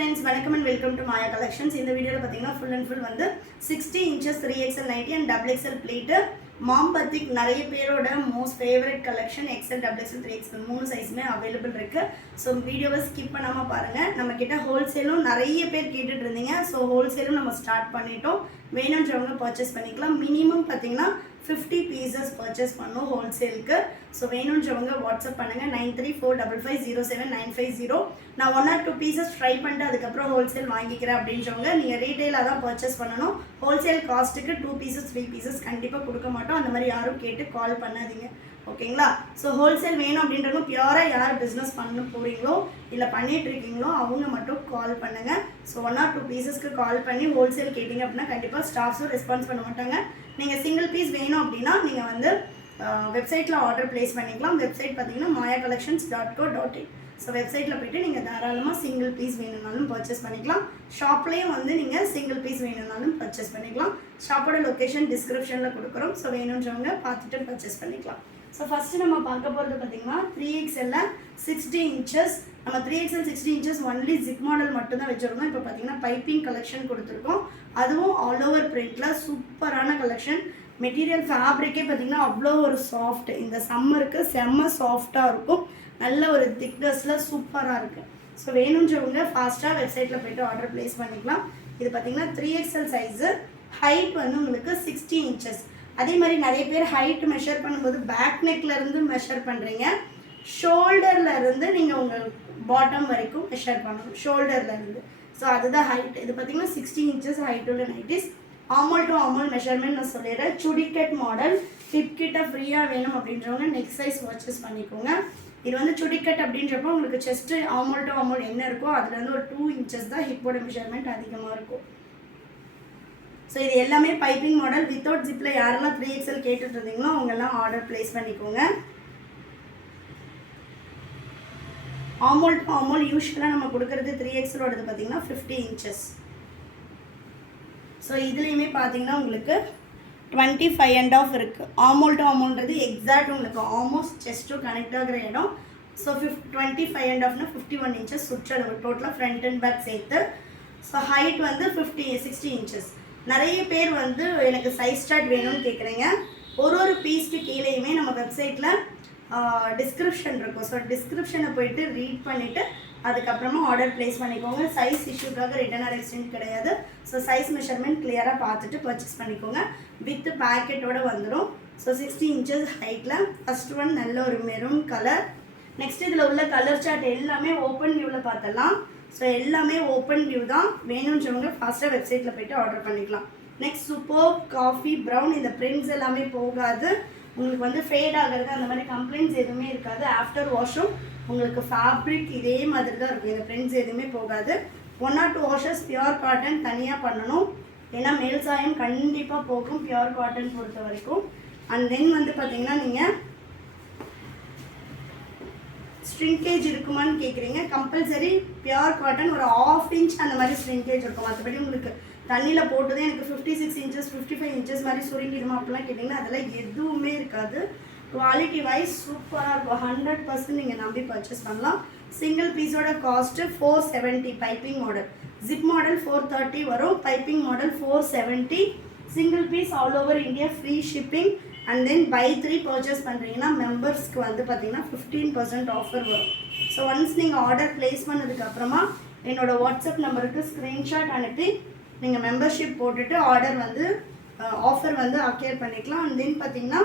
friends, welcome and welcome to Maya Collections. In the video, full and full 60 inches 3XL nighty and XXL plate. Mom Batik நிறைய பேரோட most favorite collection XL XXL 3XL மூணு சைஸ்மே available இருக்கு. So வீடியோவை skip பண்ணாமல் பாருங்கள். நம்ம கிட்ட ஹோல்சேலும் நிறைய பேர் கேட்டுட்டு இருந்தீங்க. ஸோ ஹோல்சேலும் நம்ம ஸ்டார்ட் பண்ணிட்டோம். வேணுன்றவங்க பர்ச்சேஸ் பண்ணிக்கலாம். மினிமம் பார்த்தீங்கன்னா 50 pieces பர்ச்சேஸ் பண்ணோம் ஹோல்சேலுக்கு. ஸோ வேணுன்றவங்க வாட்ஸ்அப் பண்ணுங்கள் 9345507950. நான் 1 or 2 pieces ட்ரை பண்ணிட்டு அதுக்கப்புறம் ஹோல்சேல் வாங்கிக்கிறேன் அப்படின்றவங்க நீங்கள் ரீட்டெயிலாக தான் பர்ச்சேஸ் பண்ணணும். ஹோல்சேல் காஸ்ட்டுக்கு 2 pieces 3 pieces கண்டிப்பாக கொடுக்க மாட்டோம். அந்த மாதிரி யாரும் கேட்டு கால் பண்ணாதீங்க, ஓகேங்களா? ஸோ ஹோல்சேல் வேணும் அப்படின்றவங்க பியூராக யார் பிஸ்னஸ் பண்ண போகிறீங்களோ இல்லை பண்ணிகிட்ருக்கீங்களோ அவங்க மட்டும் கால் பண்ணுங்கள். ஸோ 1 or 2 pieces கால் பண்ணி ஹோல்சேல் கேட்டிங்க அப்படின்னா கண்டிப்பாக ஸ்டாஃப்ஸும் ரெஸ்பான்ஸ் பண்ண மாட்டாங்க. நீங்கள் சிங்கிள் பீஸ் வேணும் அப்படின்னா நீங்கள் வந்து வெப்சைட்டில் ஆர்டர் ப்ளேஸ் பண்ணிக்கலாம். வெப்சைட் பார்த்தீங்கன்னா mayacollections.co.in. ஸோ வெப்சைட்டில் போய்ட்டு நீங்கள் தாராளமாக சிங்கிள் பீஸ் வேணும்னாலும் பர்ச்சேஸ் பண்ணிக்கலாம். ஷாப்லேயும் வந்து நீங்கள் சிங்கிள் பீஸ் வேணும்னாலும் பர்ச்சேஸ் பண்ணிக்கலாம். ஷாப்போட லொக்கேஷன் டிஸ்கிரிப்ஷனில் கொடுக்குறோம். ஸோ வேணுன்றவங்க பார்த்துட்டு பர்ச்சேஸ் பண்ணிக்கலாம். ஸோ ஃபஸ்ட்டு நம்ம பார்க்க போகிறது பார்த்தீங்கன்னா 3XL 60 inches. நம்ம 3XL 60 inches only zip model மட்டும்தான் வச்சுருக்கோம். இப்போ பார்த்தீங்கன்னா பைப்பிங் கலெக்ஷன் கொடுத்துருக்கோம். அதுவும் ஆல் ஓவர் பிரிண்டில் சூப்பரான கலெக்ஷன். மெட்டீரியல் ஃபேப்ரிக்கே பார்த்தீங்கன்னா அவ்வளோ ஒரு சாஃப்ட், இந்த சம்மருக்கு செம்ம சாஃப்டாக இருக்கும். நல்ல ஒரு திக்னஸில் சூப்பராக இருக்குது. ஸோ வேணுன்றவங்க ஃபாஸ்ட்டாக வெப்சைட்டில் போய்ட்டு ஆர்டர் ப்ளேஸ் பண்ணிக்கலாம். இது பார்த்தீங்கன்னா 3XL சைஸு. ஹைட் வந்து உங்களுக்கு 60 inches. அதே மாதிரி நிறைய பேர் ஹைட் மெஷர் பண்ணும்போது பேக் நெக்லேருந்து மெஷர் பண்ணுறீங்க. ஷோல்டர்லேருந்து நீங்கள் உங்கள் பாட்டம் வரைக்கும் மெஷர் பண்ணணும், ஷோல்டர்லேருந்து. ஸோ அதுதான் ஹைட். இது பார்த்தீங்கன்னா 60 inches ஹைட் உள்ள nighties. AMOLED to AMOLED measurement நான் சொல்லிடுறேன். சுடிக்கட் மாடல் ஹிப் கிட்ட ஃப்ரீயாக வேணும் அப்படின்றவங்க நெக் சைஸ் பர்ச்சேஸ் பண்ணிக்கோங்க. இது வந்து சுடிக்கட் அப்படின்றப்போ உங்களுக்கு செஸ்ட்டு ஆமல் டு ஆமல் என்ன இருக்கோ அதுலேருந்து ஒரு 2 inches தான் ஹிப்போட மெஷர்மெண்ட் அதிகமாக இருக்கும். ஸோ இது எல்லாமே பைப்பிங் மாடல் வித்தவுட் ஜிப்பில் யாரெல்லாம் 3XL கேட்டுட்டு இருந்தீங்களோ அவங்கெல்லாம் ஆர்டர் ப்ளேஸ் பண்ணிக்கோங்க. ஆமல் டு ஆமல் யூஸ்வலாக நம்ம கொடுக்குறது 3XLோடது பார்த்தீங்கன்னா 50 inches. ஸோ இதுலேயுமே பார்த்தீங்கன்னா உங்களுக்கு 25.5 இருக்குது. ஆமோல் டு ஆமோல்ன்றது எக்ஸாக்ட் உங்களுக்கு ஆல்மோஸ்ட் செஸ்ட்டும் கனெக்ட் ஆகிற இடம். ஸோ 25.5னா 51 inches சுற்றளவு டோட்டலாக ஃப்ரண்ட் அண்ட் பேக் சேர்த்து. ஸோ ஹைட் வந்து 60 inches. நிறைய பேர் வந்து எனக்கு சைஸ் சார்ட் வேணும்னு கேட்குறீங்க. ஒரு பீஸ்க்கு கீழேயுமே நம்ம வெப்சைட்டில் டிஸ்கிரிப்ஷன் இருக்கும். ஸோ டிஸ்கிரிப்ஷனை போயிட்டு ரீட் பண்ணிவிட்டு அதுக்கப்புறமா ஆர்டர் ப்ளேஸ் பண்ணிக்கோங்க. சைஸ் இஷ்யூக்காக ரிட்டர்ன் ஆர் எக்ஸ்சேஞ்ச் கிடையாது. ஸோ சைஸ் மெஷர்மெண்ட் கிளியராக பார்த்துட்டு பர்ச்சேஸ் பண்ணிக்கோங்க. வித் பேக்கெட்டோடு வந்துடும். ஸோ 60 inches ஹைட்டில் ஃபஸ்ட் ஒன் நல்ல ஒரு மெரூன் கலர். நெக்ஸ்ட் இதில் உள்ள கலர் சார்ட் எல்லாமே ஓப்பன் வியூவில் பார்த்தலாம். ஸோ எல்லாமே ஓப்பன் வியூ தான். வேணுன்றவங்க ஃபாஸ்ட்டாக வெப்சைட்டில் போய்ட்டு ஆர்டர் பண்ணிக்கலாம். Next super coffee brown. இந்த பிரிண்ட்ஸ் எல்லாமே போகாது, உங்களுக்கு வந்து ஃபேட் ஆகிறது அந்த மாதிரி கம்ப்ளைண்ட்ஸ் எதுவுமே இருக்காது. ஆஃப்டர் வாஷும் உங்களுக்கு ஃபேப்ரிக் இதே மாதிரி தான் இருக்கும். இந்த பிரிண்ட்ஸ் எதுவுமே போகாது. 1 or 2 washes பியூர் காட்டன் தனியாக பண்ணணும். ஏன்னா மேல் சாயம் கண்டிப்பாக போகும் பியூர் காட்டன் பொறுத்த வரைக்கும். அண்ட் தென் வந்து பார்த்தீங்கன்னா நீங்கள் ஸ்ட்ரிங்கேஜ் இருக்குமான்னு கேட்குறீங்க. கம்பல்சரி பியூர் காட்டன் ஒரு 1/2 inch அந்த மாதிரி ஸ்ட்ரிங்கேஜ் இருக்கும். மற்றபடி உங்களுக்கு தண்ணியில் போட்டதே எனக்கு 56 inches 55 inches மாதிரி சுருங்கிடுமா அப்படிலாம் கேட்டிங்கன்னா அதெல்லாம் எதுவுமே இருக்காது. குவாலிட்டி வைஸ் சூப்பராக இருக்கும். 100% நீங்கள் நம்பி பர்ச்சேஸ் பண்ணலாம். சிங்கிள் பீஸோட cost 470. Piping model zip model 430 வரும். Piping model 470. Single piece all over India free shipping. And then buy 3 purchase பண்ணுறீங்கன்னா மெம்பர்ஸ்க்கு வந்து பார்த்தீங்கன்னா 15% ஆஃபர் வரும். ஸோ ஒன்ஸ் நீங்கள் ஆர்டர் ப்ளேஸ் பண்ணதுக்கப்புறமா என்னோடய வாட்ஸ்அப் நம்பருக்கு ஸ்க்ரீன்ஷாட் அனுப்பி நீங்கள் மெம்பர்ஷிப் போட்டுட்டு ஆர்டர் வந்து ஆஃபர் வந்து அக்யர் பண்ணிக்கலாம். அண்ட் தென் பார்த்தீங்கன்னா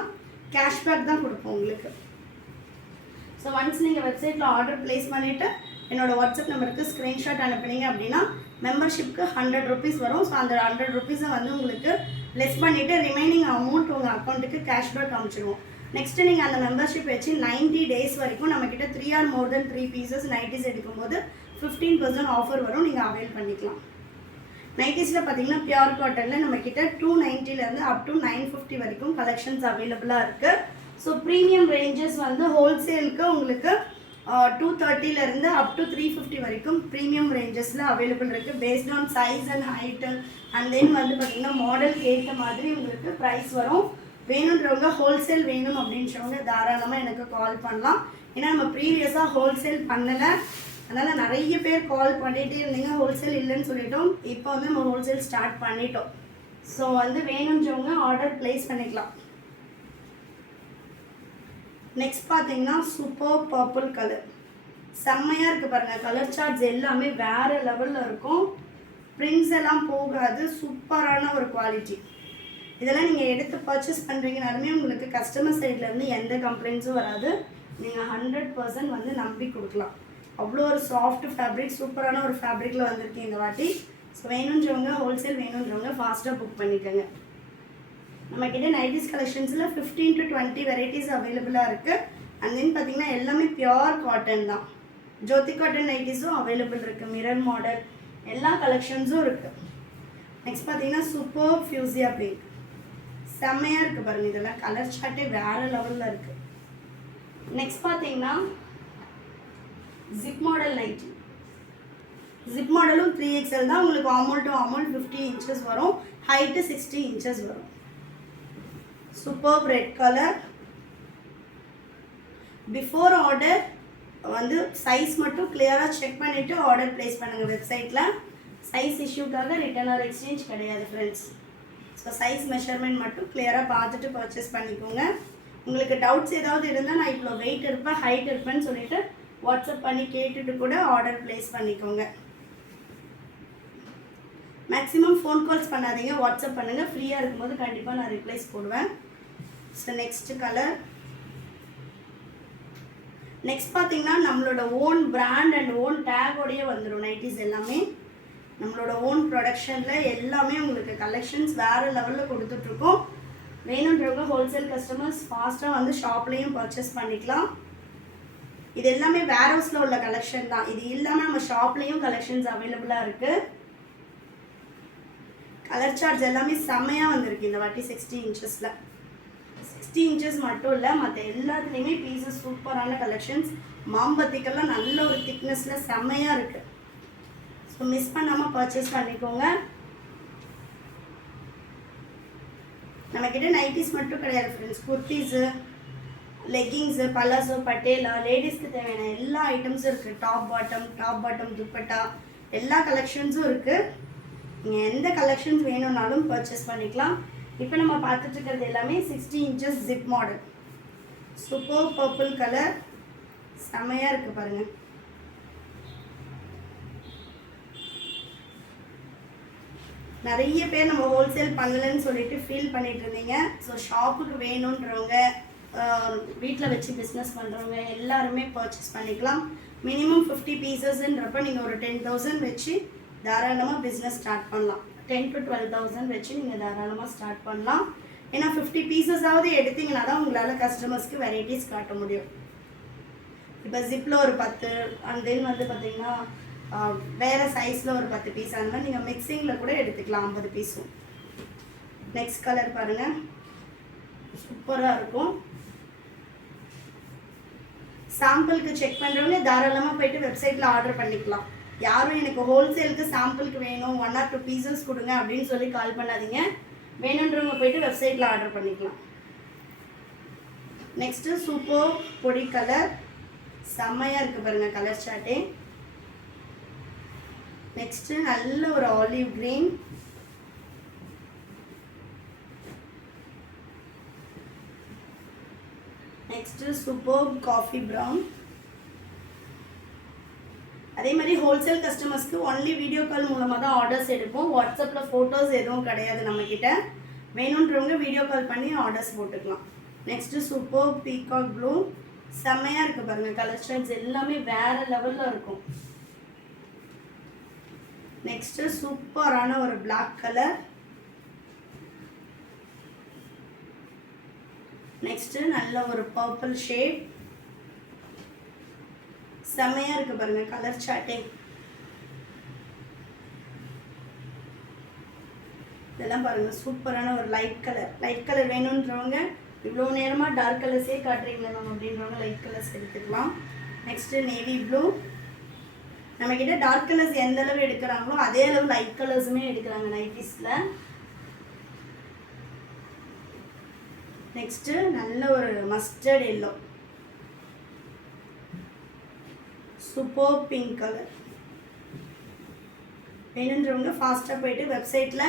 கேஷ்பேக் தான் கொடுப்போம் உங்களுக்கு. ஸோ ஒன்ஸ் நீங்கள் வெப்சைட்டில் ஆர்டர் ப்ளேஸ் பண்ணிவிட்டு என்னோடய வாட்ஸ்அப் நம்பருக்கு ஸ்க்ரீன்ஷாட் அனுப்புனீங்க அப்படின்னா மெம்பர்ஷிப்க்கு 100 rupees வரும். ஸோ அந்த 100 rupees வந்து உங்களுக்கு லெஸ் பண்ணிவிட்டு ரிமைனிங் அமௌண்ட் உங்கள் அக்கௌண்ட்டுக்கு கேஷ்பேக் அனுப்பிச்சிடுவோம். நெக்ஸ்ட்டு நீங்கள் அந்த மெம்பர்ஷிப் வச்சு 90 days வரைக்கும் நம்மக்கிட்ட 3 or more than 3 pieces nighties எடுக்கும்போது 15% ஆஃபர் வரும். நீங்கள் அவைல் பண்ணிக்கலாம். நைட்டிஸில் பார்த்தீங்கன்னா பியூர் காட்டனில் நம்மக்கிட்ட 290லேருந்து அப் டு 950 வரைக்கும் கலெக்ஷன்ஸ் அவைலபிளாக இருக்குது. ஸோ ப்ரீமியம் ரேஞ்சஸ் வந்து ஹோல்சேலுக்கு உங்களுக்கு 230லேருந்து அப் டு 350 வரைக்கும் ப்ரீமியம் ரேஞ்சஸில் அவைலபிள் இருக்குது. Based on size and height and then வந்து பார்த்திங்கன்னா மாடலுக்கு ஏற்ற மாதிரி உங்களுக்கு ப்ரைஸ் வரும். வேணுன்றவங்க ஹோல்சேல் வேணும் அப்படின்றவங்க தாராளமாக எனக்கு கால் பண்ணலாம். ஏன்னா நம்ம ப்ரீவியஸாக ஹோல்சேல் பண்ணலை. அதனால் நிறைய பேர் கால் பண்ணிகிட்டே இருந்தீங்க, ஹோல்சேல் இல்லைன்னு சொல்லிட்டோம். இப்போ வந்து நம்ம ஹோல்சேல் ஸ்டார்ட் பண்ணிட்டோம். ஸோ வந்து வேணுன்றவங்க ஆர்டர் ப்ளேஸ் பண்ணிக்கலாம். நெக்ஸ்ட் பார்த்தீங்கன்னா சூப்பர் பர்பிள் கலர், செம்மையாக இருக்குது பாருங்கள். கலர் சார்ட்ஸ் எல்லாமே வேறு லெவலில் இருக்கும். பிரிண்ட்ஸ் எல்லாம் போகாது, சூப்பரான ஒரு குவாலிட்டி. இதெல்லாம் நீங்கள் எடுத்து பர்ச்சேஸ் பண்ணுறீங்கனாலுமே உங்களுக்கு கஸ்டமர் சைட்லேருந்து எந்த கம்ப்ளைண்ட்ஸும் வராது. நீங்கள் 100% வந்து நம்பி கொடுக்கலாம். அவ்வளோ ஒரு சாஃப்ட் ஃபேப்ரிக், சூப்பரான ஒரு ஃபேப்ரிக்கில் வந்திருக்கு இந்த வாட்டி. ஸோ வேணுன்றவங்க, ஹோல்சேல் வேணுன்றவங்க ஃபாஸ்ட்டாக புக் பண்ணிக்கோங்க. நம்மக்கிட்ட நைட்டிஸ் கலெக்ஷன்ஸில் 15 to 20 வெரைட்டிஸ் அவைலபிளாக இருக்குது. அண்ட் தென் பார்த்திங்கன்னா எல்லாமே பியோர் காட்டன் தான். ஜோதி காட்டன் நைட்டிஸும் அவைலபிள் இருக்குது, மிரர் மாடல் எல்லா கலெக்ஷன்ஸும் இருக்குது. நெக்ஸ்ட் பார்த்தீங்கன்னா சூப்பர் ஃபியூசியா பிங்க், செம்மையாக இருக்குது பாருங்கள். இதெல்லாம் கலர் சார்ட்டே வேறு லெவலில் இருக்குது. நெக்ஸ்ட் பார்த்தீங்கன்னா ஜிப் மாடல் நைட்டி. ஜிப் மாடலும் 3XL தான். உங்களுக்கு ஆமோல் டு ஆமோல் 50 inches வரும், ஹைட்டு 60 inches வரும். Super red colour. Before order வந்து சைஸ் மட்டும் கிளியராக செக் பண்ணிவிட்டு ஆர்டர் ப்ளேஸ் பண்ணுங்கள் வெப்சைட்டில். சைஸ் இஷ்யூக்காக ரிட்டர்ன் ஆர் எக்ஸ்சேஞ்ச் கிடையாது ஃப்ரெண்ட்ஸ். ஸோ சைஸ் மெஷர்மெண்ட் மட்டும் கிளியராக பார்த்துட்டு பர்ச்சேஸ் பண்ணிக்கோங்க. உங்களுக்கு டவுட்ஸ் ஏதாவது இருந்தால் நான் இவ்வளோ வெயிட் இருப்பேன், ஹைட் இருப்பேன்னு சொல்லிவிட்டு வாட்ஸ்அப் பண்ணி கேட்டுட்டு கூட ஆர்டர் ப்ளேஸ் பண்ணிக்கோங்க. மேக்ஸிமம் ஃபோன் கால்ஸ் பண்ணாதீங்க, வாட்ஸ்அப் பண்ணுங்கள். ஃப்ரீயாக இருக்கும்போது கண்டிப்பாக நான் ரிப்ளைஸ் போடுவேன். So next colour. நெக்ஸ்ட் பார்த்தீங்கன்னா நம்மளோட ஓன் பிராண்ட் அண்ட் ஓன் டேகோடையே வந்துடும் நைட்டிஸ் எல்லாமே. நம்மளோட ஓன் ப்ரொடக்ஷனில் எல்லாமே உங்களுக்கு கலெக்ஷன்ஸ் வேறு லெவலில் கொடுத்துட்ருக்கோம். வேணுன்றவங்க ஹோல்சேல் கஸ்டமர்ஸ் ஃபாஸ்ட்டாக வந்து ஷாப்லேயும் பர்ச்சேஸ் பண்ணிக்கலாம். இது எல்லாமே வேர் ஹவுஸில் உள்ள கலெக்ஷன் தான். இது இல்லாமல் நம்ம ஷாப்லேயும் கலெக்ஷன்ஸ் அவைலபிளாக இருக்குது. கலர் சார்ட்ஸ் எல்லாமே செம்மையாக வந்திருக்கு இந்த வாட்டி 60 inchஸில். 60 inches மட்டும் இல்லை, மற்ற எல்லாத்துலேயுமே பீசஸ் சூப்பரான கலெக்ஷன்ஸ். மாம்பத்திக்கெல்லாம் நல்ல ஒரு திக்னஸில் செம்மையாக இருக்குது. ஸோ மிஸ் பண்ணாமல் பர்ச்சேஸ் பண்ணிக்கோங்க. நம்மக்கிட்ட நைட்டிஸ் மட்டும் கிடையாது friends, kurtis, leggings, palazzo, patella, லேடிஸ்க்கு தேவையான எல்லா ஐட்டம்ஸும் இருக்குது. டாப் பாட்டம் துப்பட்டா எல்லா கலெக்ஷன்ஸும் இருக்குது. நீங்கள் எந்த கலெக்ஷன்ஸ் வேணும்னாலும் பர்ச்சேஸ் பண்ணிக்கலாம். இப்போ நம்ம பார்த்துட்டு இருக்கிறது எல்லாமே 60 inches zip model. Super purple colour, செம்மையாக இருக்குது பாருங்கள். நிறைய பேர் நம்ம ஹோல்சேல் பண்ணலன்னு சொல்லிட்டு ஃபீல் பண்ணிட்டு இருந்தீங்க. ஸோ ஷாப்புக்கு வேணுன்றவங்க, வீட்டில் வச்சு பிஸ்னஸ் பண்ணுறவங்க எல்லாருமே பர்ச்சேஸ் பண்ணிக்கலாம். மினிமம் 50 பீசஸ்ன்றப்போ நீங்கள் ஒரு 10,000 வச்சு தாராளமாக பிஸ்னஸ் ஸ்டார்ட் பண்ணலாம். 10 to 12,000 வச்சு நீங்கள் தாராளமாக ஸ்டார்ட் பண்ணலாம். ஏன்னா 50 பீசஸாவது எடுத்திங்கன்னா தான் உங்களால் கஸ்டமர்ஸ்க்கு வெரைட்டிஸ் காட்ட முடியும். இப்போ ஜிப்பில் ஒரு 10 அண்ட் தென் வந்து பார்த்திங்கன்னா வேறு சைஸில் ஒரு 10 பீஸ், அந்த மாதிரி நீங்கள் மிக்சிங்கில் கூட எடுத்துக்கலாம் 50 பீஸும். நெக்ஸ்ட் கலர் பாருங்கள், சூப்பராக இருக்கும். சாம்பிளுக்கு செக் பண்ணுறவங்க தாராளமாக போய்ட்டு வெப்சைட்டில் ஆர்டர் பண்ணிக்கலாம். யாரும் எனக்கு ஹோல்சேலுக்கு சாம்பிளுக்கு வேணும் 1 or 2 பீசஸ் கொடுங்க அப்படின்னு சொல்லி கால் பண்ணாதீங்க. வேணுன்றவங்க போய்ட்டு வெப்சைட்டில் ஆர்டர் பண்ணிக்கலாம். நெக்ஸ்ட்டு சூப்பர் பொடி கலர், செம்மையாக இருக்குது பாருங்கள் கலர் சார்ட்டே. நெக்ஸ்ட்டு நல்ல ஒரு olive green. Next super coffee brown. அதே மாதிரி ஹோல்சேல் கஸ்டமர்ஸ்க்கு ஒன்லி வீடியோ கால் மூலமாக தான் ஆர்டர்ஸ் எடுப்போம். வாட்ஸ்அப்பில் ஃபோட்டோஸ் எதுவும் கிடையாது நம்மக்கிட்ட. வேணுன்றவங்க வீடியோ கால் பண்ணி ஆர்டர்ஸ் போட்டுக்கலாம். நெக்ஸ்ட்டு சூப்பர் பீகாக் ப்ளூ, செம்மையாக இருக்குது பாருங்கள். கலர் ஷேட்ஸ் எல்லாமே வேறு லெவலில் இருக்கும். நெக்ஸ்ட்டு சூப்பரான ஒரு பிளாக் கலர். நெக்ஸ்ட்டு நல்ல ஒரு பர்பிள் ஷேட், செம்மையாக இருக்குது பாருங்கள் கலர் சார்ட்டே. இதெல்லாம் பாருங்கள் சூப்பரான ஒரு லைட் கலர் வேணுன்றவங்க, இவ்வளோ நேரமாக டார்க் கலர்ஸே காட்டுறீங்களா மேம் அப்படின்றவங்க லைட் கலர்ஸ் எடுத்துக்கலாம். Next navy blue. நம்மக்கிட்ட டார்க் கலர்ஸ் எந்த அளவு எடுக்கிறாங்களோ அதே அளவு லைட் கலர்ஸுமே எடுக்கிறாங்க நைட்டிஸில். நெக்ஸ்ட்டு நல்ல ஒரு mustard yellow, super pink colour. வேணுன்றவங்க ஃபாஸ்ட்டாக போயிட்டு வெப்சைட்டில்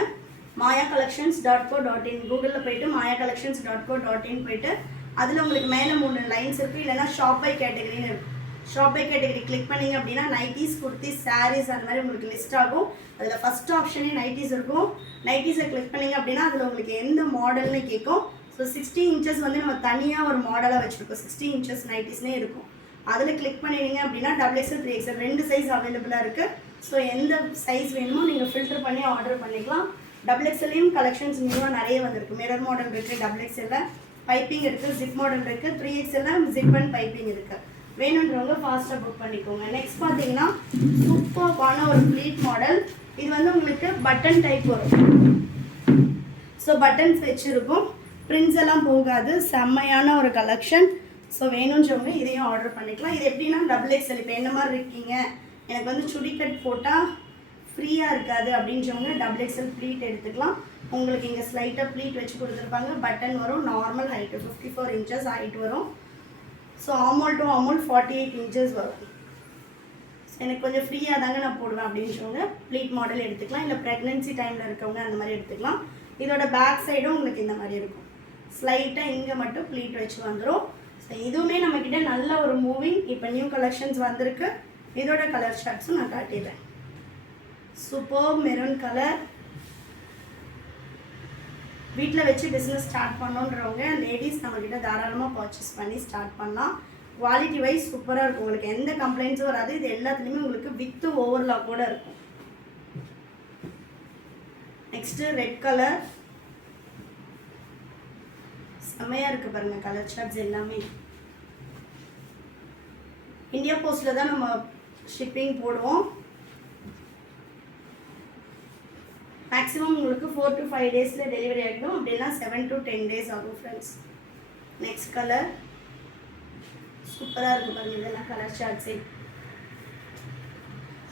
mayacollections.co.in கூகுளில் போயிட்டு mayacollections.co.in போயிட்டு அதில் உங்களுக்கு மேலே 3 லைன்ஸ் இருக்குது, இல்லைனா ஷாப் பை கேட்டகரின்னு இருக்கும். ஷாப் பை கேட்டகரி கிளிக் பண்ணிங்க அப்படின்னா நைட்டிஸ், குர்த்திஸ், சாரீஸ் அந்த மாதிரி உங்களுக்கு லிஸ்ட் ஆகும். அதில் ஃபஸ்ட் ஆப்ஷனே நைட்டிஸ் இருக்கும். நைட்டிஸை கிளிக் பண்ணிங்க அப்படின்னா அதில் உங்களுக்கு எந்த மாடல்னு கேட்கும். ஸோ 60 இன்ச்சஸ் வந்து நம்ம தனியாக ஒரு மாடலாக வச்சுருக்கோம். 60 இன்ச்சஸ் நைட்டிஸ்னே இருக்கும். அதில் கிளிக் பண்ணிடுங்க அப்படின்னா XXL 3XL 2 சைஸ் அவைலபிளாக இருக்குது. ஸோ எந்த சைஸ் வேணுமோ நீங்கள் ஃபில்டர் பண்ணி ஆர்டர் பண்ணிக்கலாம். XXLலையும் கலெக்ஷன்ஸ் நியூவாக நிறைய வந்திருக்கு. மிரர் மாடல் இருக்குது, XXLல பைப்பிங் இருக்குது, ஜிப் மாடல் இருக்குது, 3XLல ஜிப் அண்ட் பைப்பிங் இருக்குது. வேணுன்றவங்க ஃபாஸ்ட்டாக புக் பண்ணிக்கோங்க. நெக்ஸ்ட் பார்த்தீங்கன்னா சூப்பரான ஒரு ப்ளீட் மாடல். இது வந்து உங்களுக்கு பட்டன் டைப் வரும். ஸோ பட்டன்ஸ் வச்சுருக்கும், பிரிண்ட்ஸ் எல்லாம் போகாது. செம்மையான ஒரு கலெக்ஷன். ஸோ வேணுன்றவங்க இதையும் ஆர்டர் பண்ணிக்கலாம். இது எப்படின்னா XXL, இப்போ என்ன மாதிரி இருக்கீங்க, எனக்கு வந்து சுடி கட் போட்டால் ஃப்ரீயாக இருக்காது அப்படின்றவங்க XXL ப்ளீட் எடுத்துக்கலாம். உங்களுக்கு இங்கே ஸ்லைட்டாக ப்ளீட் வச்சு கொடுத்துருப்பாங்க. பட்டன் வரும். நார்மல் ஹைட்டு 54 இன்ச்சஸ் ஹைட் வரும். ஸோ ஆமோல் டு ஆமோல் 48 இன்ச்சஸ் வரும். எனக்கு கொஞ்சம் ஃப்ரீயாக தாங்க நான் போடுவேன் அப்படின்றவங்க ப்ளீட் மாடல் எடுத்துக்கலாம். இல்லை ப்ரெக்னென்சி டைமில் இருக்கவங்க அந்த மாதிரி எடுத்துக்கலாம். இதோட பேக் சைடும் உங்களுக்கு இந்த மாதிரி இருக்கும். ஸ்லைட்டாக இங்கே மட்டும் ப்ளீட் வச்சு வந்துடும். ஸோ இதுவுமே நம்மக்கிட்ட நல்ல ஒரு மூவிங். இப்போ நியூ கலெக்ஷன்ஸ் வந்திருக்கு. இதோட கலர் ஷார்ட்ஸும் நான் காட்டிடுறேன். Super maroon colour. வீட்டில் வச்சு பிஸ்னஸ் ஸ்டார்ட் பண்ணோன்றவங்க லேடிஸ் நம்மக்கிட்ட தாராளமாக பர்ச்சேஸ் பண்ணி ஸ்டார்ட் பண்ணலாம். குவாலிட்டி வைஸ் சூப்பராக இருக்கும். உங்களுக்கு எந்த கம்ப்ளைண்ட்ஸும் வராது. இது எல்லாத்துலேயுமே உங்களுக்கு வித்து ஓவர்லாக் கூட இருக்கும். Next red colour. செம்மையாக இருக்குது பாருங்கள் கலர் ஷார்ட்ஸ் எல்லாமே. இந்தியா போஸ்ட்டில் தான் நம்ம ஷிப்பிங் போடுவோம். மேக்ஸிமம் உங்களுக்கு 4 to 5 டேஸில் டெலிவரி ஆகிடும். அப்படின்னா 7 to 10 டேஸ் ஆகும் ஃப்ரெண்ட்ஸ். நெக்ஸ்ட் கலர் சூப்பராக இருக்குது பாருங்கள். இதெல்லாம் கலர் ஷார்ட்ஸே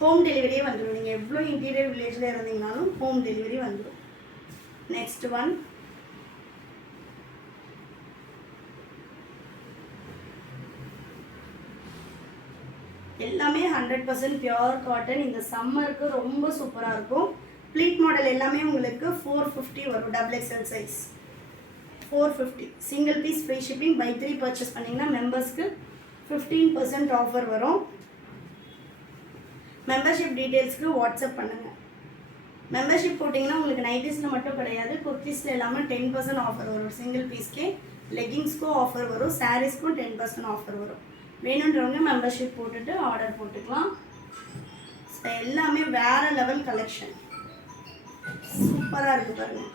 ஹோம் டெலிவரியே வந்துடும். நீங்கள் எவ்வளோ இன்டீரியர் வில்லேஜில் இருந்தீங்கனாலும் ஹோம் டெலிவரி வந்துடும். நெக்ஸ்ட் ஒன் எல்லாமே 100% பியோர் காட்டன். இந்த சம்மருக்கு ரொம்ப சூப்பராக இருக்கும். ப்ளீட் மாடல் எல்லாமே உங்களுக்கு 450 வரும். XXL size 450. Single piece free shipping. Buy 3 purchase பண்ணிங்கன்னா மெம்பர்ஸ்க்கு 15% ஆஃபர் வரும். மெம்பர்ஷிப் டீட்டெயில்ஸ்க்கு வாட்ஸ்அப் பண்ணுங்கள். மெம்பர்ஷிப் போட்டிங்கன்னா உங்களுக்கு நைட்டிஸில் மட்டும் கிடையாது, குர்த்திஸில் எல்லாமே 10% ஆஃபர் வரும். சிங்கிள் பீஸ்க்கே லெகிங்ஸ்க்கும் ஆஃபர் வரும். சாரீஸ்க்கும் 10% ஆஃபர் வரும். வேணுன்றவங்க மெம்பர்ஷிப் போட்டுட்டு ஆர்டர் போட்டுக்கலாம். ஸோ எல்லாமே வேறு லெவல் கலெக்ஷன். சூப்பராக இருக்குது பாருங்கள்.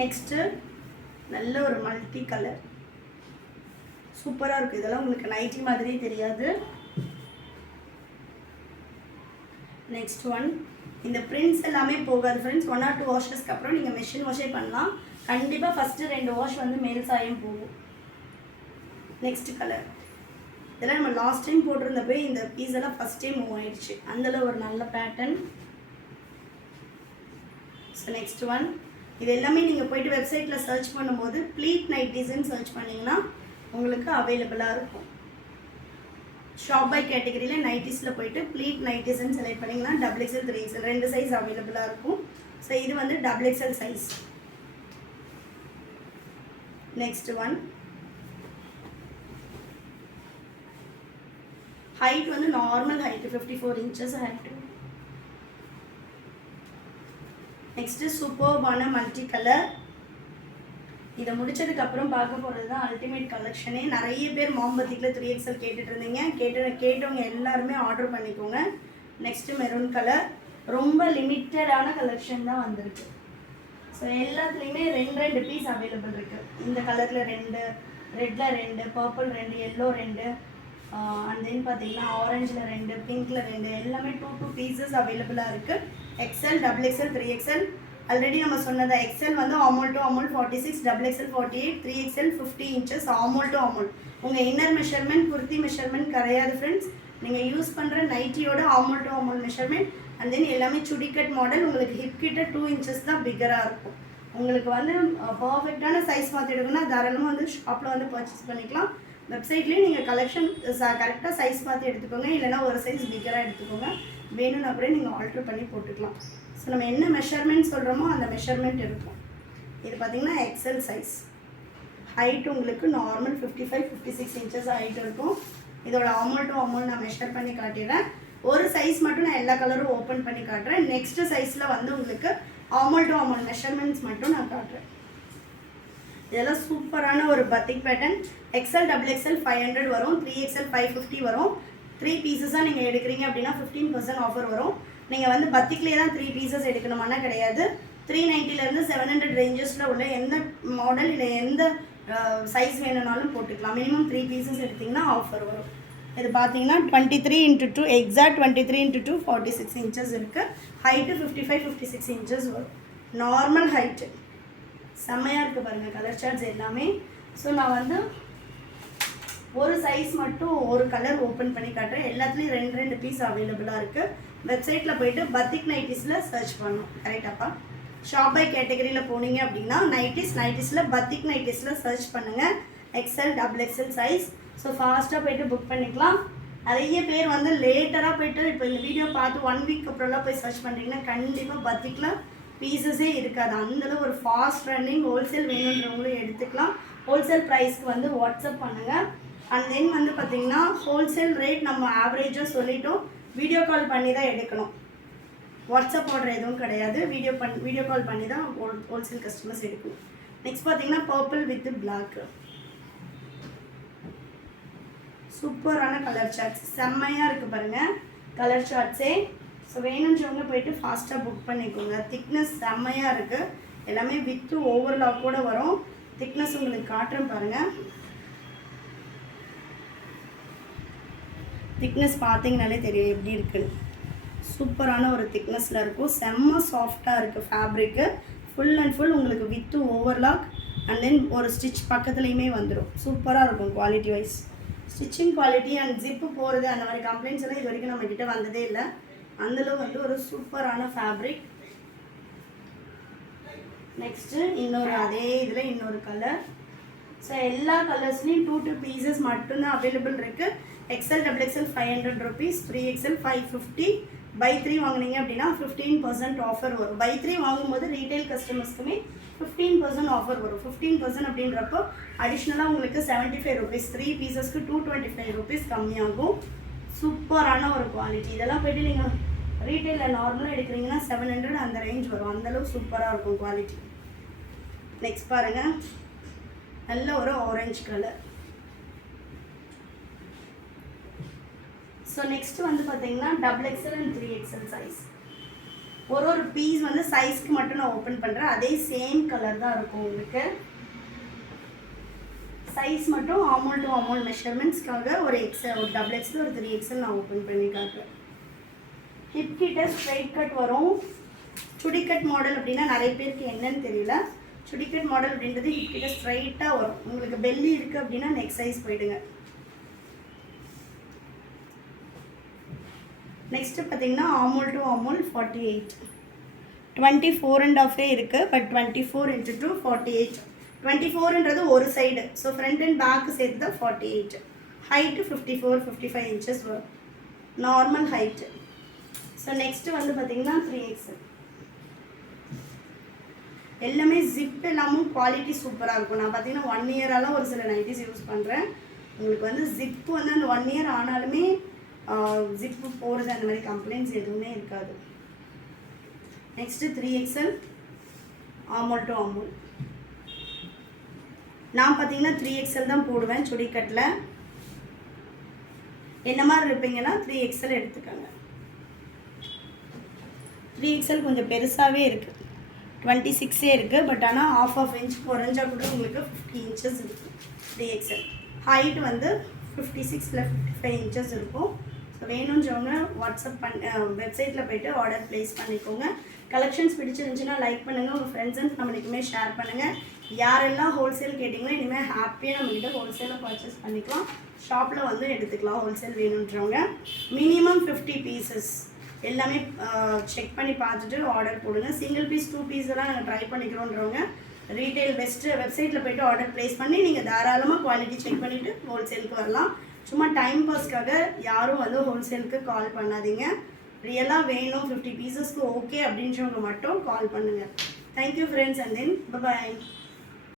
நெக்ஸ்ட்டு நல்ல ஒரு மல்டி கலர் சூப்பராக இருக்குது. இதெல்லாம் உங்களுக்கு நைட்டி மாதிரியே தெரியாது. Next one. இந்த பிரிண்ட்ஸ் எல்லாமே போகாது ஃப்ரெண்ட்ஸ். 1 or 2 வாஷஸ்க்கு அப்புறம் நீங்கள் மெஷின் வாஷே பண்ணலாம். கண்டிப்பாக ஃபஸ்ட்டு 2 வாஷ் வந்து மேல் சாயம் போகும். Next colour. இதெல்லாம் நம்ம லாஸ்ட் டைம் போட்டிருந்தப்போ இந்த பீஸ் எல்லாம் ஃபஸ்ட் டைம் மூவ் ஆயிடுச்சு. அதில் ஒரு நல்ல பேட்டர்ன். So next one. இது எல்லாமே நீங்கள் போய்ட்டு வெப்சைட்டில் சர்ச் பண்ணும்போது ப்ளீட் நைட்டிஸ்ன்னு சர்ச் பண்ணிங்கன்னா உங்களுக்கு அவைலபிளாக இருக்கும். ஷாப் பை கேட்டகரியில் நைட்டிஸில் போய்ட்டு ப்ளீட் நைட்டிஸ்ன்னு செலக்ட் பண்ணிங்கன்னா XXL 3XL 2 சைஸ் அவைலபிளாக இருக்கும். ஸோ இது வந்து XXL size. Next one. Height வந்து normal height 54 inches height. Next சூப்பர்பான மல்டி கலர். இதை முடிச்சதுக்கப்புறம் பார்க்க போகிறது தான் அல்டிமேட் கலெக்ஷனே. நிறைய பேர் மாம்பத்திக்கில் 3XL கேட்டுட்டு இருந்தீங்க. கேட்டவங்க எல்லாருமே ஆர்டர் பண்ணிக்கோங்க. Next maroon colour. ரொம்ப லிமிட்டடான கலெக்ஷன் தான் வந்திருக்கு. ஸோ எல்லாத்துலேயுமே 2 பீஸ் அவைலபிள் இருக்குது. இந்த கலரில் 2, ரெட்டில் 2, பர்பிள் 2, எல்லோ 2, அண்ட் தென் பார்த்தீங்கன்னா ஆரஞ்சில் 2, பிங்க்கில் 2, எல்லாமே 2 பீசஸ் அவைலபிளாக இருக்குது. XL, XXL, 3XL. ஆல்ரெடி நம்ம சொன்னது XL வந்து armhole to armhole 46, XXL 48, 3XL 50 inches armhole to armhole. உங்கள் இன்னர் மெஷர்மெண்ட் குர்த்தி மெஷர்மெண்ட் கிடையாது ஃப்ரெண்ட்ஸ். நீங்கள் யூஸ் பண்ணுற நைட்டியோட armhole to armhole measurement. And then எல்லாமே சுடிக்கட் மாடல். உங்களுக்கு ஹிப் கிட்ட 2 இன்ச்சஸ் தான் பிக்கராக இருக்கும். உங்களுக்கு வந்து பர்ஃபெக்டான சைஸ் பார்த்து எடுக்கணும்னா தாராளமாக வந்து ஷாப்பில் வந்து பர்ச்சேஸ் பண்ணிக்கலாம். வெப்சைட்லேயே நீங்கள் கலெக்ஷன் கரெக்டாக சைஸ் பார்த்து எடுத்துக்கோங்க, இல்லைனா ஒரு சைஸ் பிக்கராக எடுத்துக்கோங்க. வேணும்னா கூட நீங்கள் ஆல்ட்ரு பண்ணி போட்டுக்கலாம். ஸோ நம்ம என்ன மெஷர்மெண்ட் சொல்கிறோமோ அந்த மெஷர்மெண்ட் இருக்கும். இது பார்த்திங்கன்னா எக்ஸல் சைஸ். ஹைட் உங்களுக்கு நார்மல் 55-56 இன்ச்சஸ் ஹைட் இருக்கும். இதோட ஆர்மல் டு ஆர்மல் நான் மெஷர் பண்ணி காட்டிடுறேன். ஒரு சைஸ் மட்டும் நான் எல்லா கலரும் ஓப்பன் பண்ணி காட்டுறேன். நெக்ஸ்ட் சைஸில் வந்து உங்களுக்கு ஆர்மல் டு ஆர்மல் மெஷர்மெண்ட்ஸ் மட்டும் நான் காட்டுறேன். இதெல்லாம் சூப்பரான ஒரு பத்திக் பேட்டர்ன். எக்ஸல் XXL 500 வரும், 3XL 550 வரும். 3 பீசஸாக நீங்கள் எடுக்கிறீங்க அப்படின்னா 15% ஆஃபர் வரும். நீங்கள் வந்து பத்திக்லேயே தான் 3 பீசஸ் எடுக்கணுமானா கிடையாது. 390 700 ரேஞ்சஸில் உள்ள எந்த மாடல் இல்லை எந்த சைஸ் வேணும்னாலும் போட்டுக்கலாம். மினிமம் 3 பீசஸ் எடுத்திங்கன்னா ஆஃபர் வரும். இது பார்த்தீங்கன்னா 23x2 எக்ஸாக்ட் 23x2 46 இன்ச்சஸ் இருக்குது. ஹைட்டு 55-56 இன்ச்சஸ் வரும். நார்மல் ஹைட்டு செம்மையாக இருக்குது பாருங்கள் கலர் சார்ட்ஸ் எல்லாமே. ஸோ நான் வந்து ஒரு சைஸ் மட்டும் ஒரு கலர் ஓப்பன் பண்ணி காட்டுறேன். எல்லாத்துலேயும் 2 பீஸ் அவைலபிளாக இருக்குது. வெப்சைட்டில் போய்ட்டு பத்திக் நைட்டிஸில் சர்ச் பண்ணணும். கரெக்டாப்பா? ஷாப் பை கேட்டகரியில் போனீங்க அப்படின்னா நைட்டிஸில் பத்திக் நைட்டிஸில் சர்ச் பண்ணுங்கள். XL XXL size. ஸோ ஃபாஸ்ட்டாக போய்ட்டு புக் பண்ணிக்கலாம். நிறைய பேர் வந்து லேட்டராக போய்ட்டு இப்போ இந்த வீடியோ பார்த்து 1 வீக் அப்புறம்லாம் போய் சர்ச் பண்ணுறீங்கன்னா கண்டிப்பாக பத்திக்கில் பீசஸே இருக்காது. அந்தளவு ஒரு ஃபாஸ்ட் ரன்னிங். ஹோல்சேல் வேணுன்றவங்களும் எடுத்துக்கலாம். ஹோல்சேல் ப்ரைஸ்க்கு வந்து வாட்ஸ்அப் பண்ணுங்கள். அண்ட் தென் வந்து பார்த்திங்கன்னா ஹோல்சேல் ரேட் நம்ம ஆவரேஜாக சொல்லிட்டோம். வீடியோ கால் பண்ணி தான் எடுக்கணும். வாட்ஸ்அப் ஆர்டர் எதுவும் கிடையாது. வீடியோ கால் பண்ணி தான் ஹோல்சேல் கஸ்டமர்ஸ் எடுக்கணும். நெக்ஸ்ட் பார்த்திங்கன்னா பர்பிள் வித் பிளாக். சூப்பரான கலர் சார்ட்ஸ் செம்மையாக இருக்குது பாருங்கள் கலர் சார்ட்ஸே. ஸோ வேணுன்றவங்க போய்ட்டு ஃபாஸ்ட்டாக புக் பண்ணிக்கோங்க. திக்னஸ் செம்மையாக இருக்குது. எல்லாமே வித்து ஓவர்லாக் கூட வரும். திக்னஸ் உங்களுக்கு காட்டுறேன் பாருங்கள். திக்னஸ் பார்த்தீங்கனாலே தெரியும் எப்படி இருக்குன்னு. சூப்பரான ஒரு திக்னஸில் இருக்கும். செம்ம சாஃப்டாக இருக்குது ஃபேப்ரிக்கு. ஃபுல் அண்ட் ஃபுல் உங்களுக்கு வித்து ஓவர்லாக் அண்ட் தென் ஒரு ஸ்டிச் பக்கத்துலேயுமே வந்துடும். சூப்பராக இருக்கும் quality wise. Stitching quality and zip போகிறது அந்த மாதிரி கம்ப்ளைண்ட்ஸ் எல்லாம் இது வரைக்கும் நம்மக்கிட்ட வந்ததே இல்லை. அந்தளவு வந்து ஒரு சூப்பரான ஃபேப்ரிக். நெக்ஸ்ட்டு இன்னொரு அதே இதில் இன்னொரு கலர். ஸோ எல்லா கலர்ஸ்லேயும் 2 பீசஸ் மட்டும்தான் அவைலபிள் இருக்குது. XL XXL 500 rupees, 3XL 550. Buy 3 வாங்கினீங்க அப்படின்னா 15% ஆஃபர் வரும். பை 3 வாங்கும்போது ரீட்டைல் கஸ்டமர்ஸ்க்குமே 15% ஆஃபர் வரும். 15% அப்படின்றப்போ அடிஷ்னலாக உங்களுக்கு 75 rupees. 3 பீசஸ்க்கு 225 rupees கம்மியாகும். சூப்பரான ஒரு குவாலிட்டி. இதெல்லாம் போய்ட்டு நீங்கள் ரீட்டைலில் நார்மலாக எடுக்கிறீங்கன்னா 700 அந்த ரேஞ்ச் வரும். அந்தளவு சூப்பராக இருக்கும் குவாலிட்டி. நெக்ஸ்ட் பாருங்கள் நல்ல ஒரு ஆரஞ்சு கலர். ஸோ நெக்ஸ்ட் வந்து பார்த்தீங்கன்னா XXL அண்ட் 3XL சைஸ். ஒரு பீஸ் வந்து சைஸ்க்கு மட்டும் நான் ஓப்பன் பண்ணுறேன். அதே சேம் கலர் தான் இருக்கும் உங்களுக்கு. சைஸ் மட்டும் ஆர்மல் டு ஆர்மல் மெஷர்மெண்ட்ஸ்க்காக ஒரு XL, ஒரு XXL, ஒரு 3XL நான் ஓப்பன் பண்ணி காட்டுறேன். ஹிப் கிட்ட ஸ்ட்ரைட் கட் வரும். சுடிக்கட் மாடல் அப்படின்னா நிறைய பேருக்கு என்னன்னு தெரியல. சுடிக்கட் மாடல் அப்படின்றது ஹிப் கிட்ட ஸ்ட்ரைட்டாக வரும். உங்களுக்கு பெல்லி இருக்குது அப்படின்னா நெக்ஸ்ட் சைஸ் போயிடுங்க. நெக்ஸ்ட்டு பார்த்தீங்கன்னா ஆர்மல் டு ஆர்மல் 48. 24.5 இருக்குது. But 24x2 48. 24ன்றது ஒரு side. So front and back சேர்த்து தான் 48. ஹைட்டு 54-55 இன்ச்சஸ் வரும். Normal height. ஸோ நெக்ஸ்ட்டு வந்து பார்த்தீங்கன்னா 3XL. எல்லாமே ஜிப் எல்லாமும் குவாலிட்டி சூப்பராக இருக்கும். நான் பார்த்தீங்கன்னா 1 இயராலாம் ஒரு சில நைட்டிஸ் யூஸ் பண்ணுறேன். உங்களுக்கு வந்து ஜிப்பு வந்து அந்த 1 இயர் ஆனாலுமே ஜிப்பு போகிறது அந்த மாதிரி கம்ப்ளைண்ட்ஸ் எதுவுமே இருக்காது. Next 3XL ஆர்மல் to ஆர்மல். நான் பார்த்தீங்கன்னா 3XL தான் போடுவேன். சுடிக்கட்டில் என்ன மாதிரி இருப்பீங்கன்னா 3XL எடுத்துக்கோங்க. 3XL கொஞ்சம் பெருசாகவே இருக்குது. 26 இருக்குது. பட் ஆனால் ½ இன்ச் குறைஞ்சா கூட உங்களுக்கு 50 இன்ச்சஸ் இருக்குது 3XL. ஹைட் வந்து 56 இல்லை 55 இன்ச்சஸ் இருக்கும். ஸோ வேணுன்றவங்க வாட்ஸ்அப் வெப்சைட்டில் போய்ட்டு ஆர்டர் ப்ளேஸ் பண்ணிக்கோங்க. கலெக்ஷன்ஸ் பிடிச்சிருந்துச்சுன்னா லைக் பண்ணுங்கள். உங்கள் ஃப்ரெண்ட்ஸ் அண்ட் ஃபேமிலிக்குமே ஷேர் பண்ணுங்கள். யாரெல்லாம் ஹோல்சேல் கேட்டிங்களோ இனிமேல் ஹாப்பியாக நம்மகிட்ட ஹோல்சேலில் பர்ச்சேஸ் பண்ணிக்கலாம். ஷாப்பில் வந்து எடுத்துக்கலாம். ஹோல்சேல் வேணுன்றவங்க மினிமம் 50 பீசஸ் எல்லாமே செக் பண்ணி பார்த்துட்டு ஆர்டர் போடுங்க. சிங்கிள் பீஸ் 2 பீஸ் எல்லாம் நாங்கள் ட்ரை பண்ணிக்கிறோன்றவங்க ரீட்டைல் பெஸ்ட்டு வெப்சைட்டில் போய்ட்டு ஆர்டர் ப்ளேஸ் பண்ணி நீங்கள் தாராளமாக குவாலிட்டி செக் பண்ணிவிட்டு ஹோல்சேலுக்கு வரலாம். சும்மா டைம் பாஸ்க்காக யாரும் வந்து ஹோல்சேலுக்கு கால் பண்ணாதீங்க. ரியலாக வேணும் 50 பீசஸ்க்கு ஓகே அப்படின்றவங்க மட்டும் கால் பண்ணுங்கள். Thank you friends, and then bye.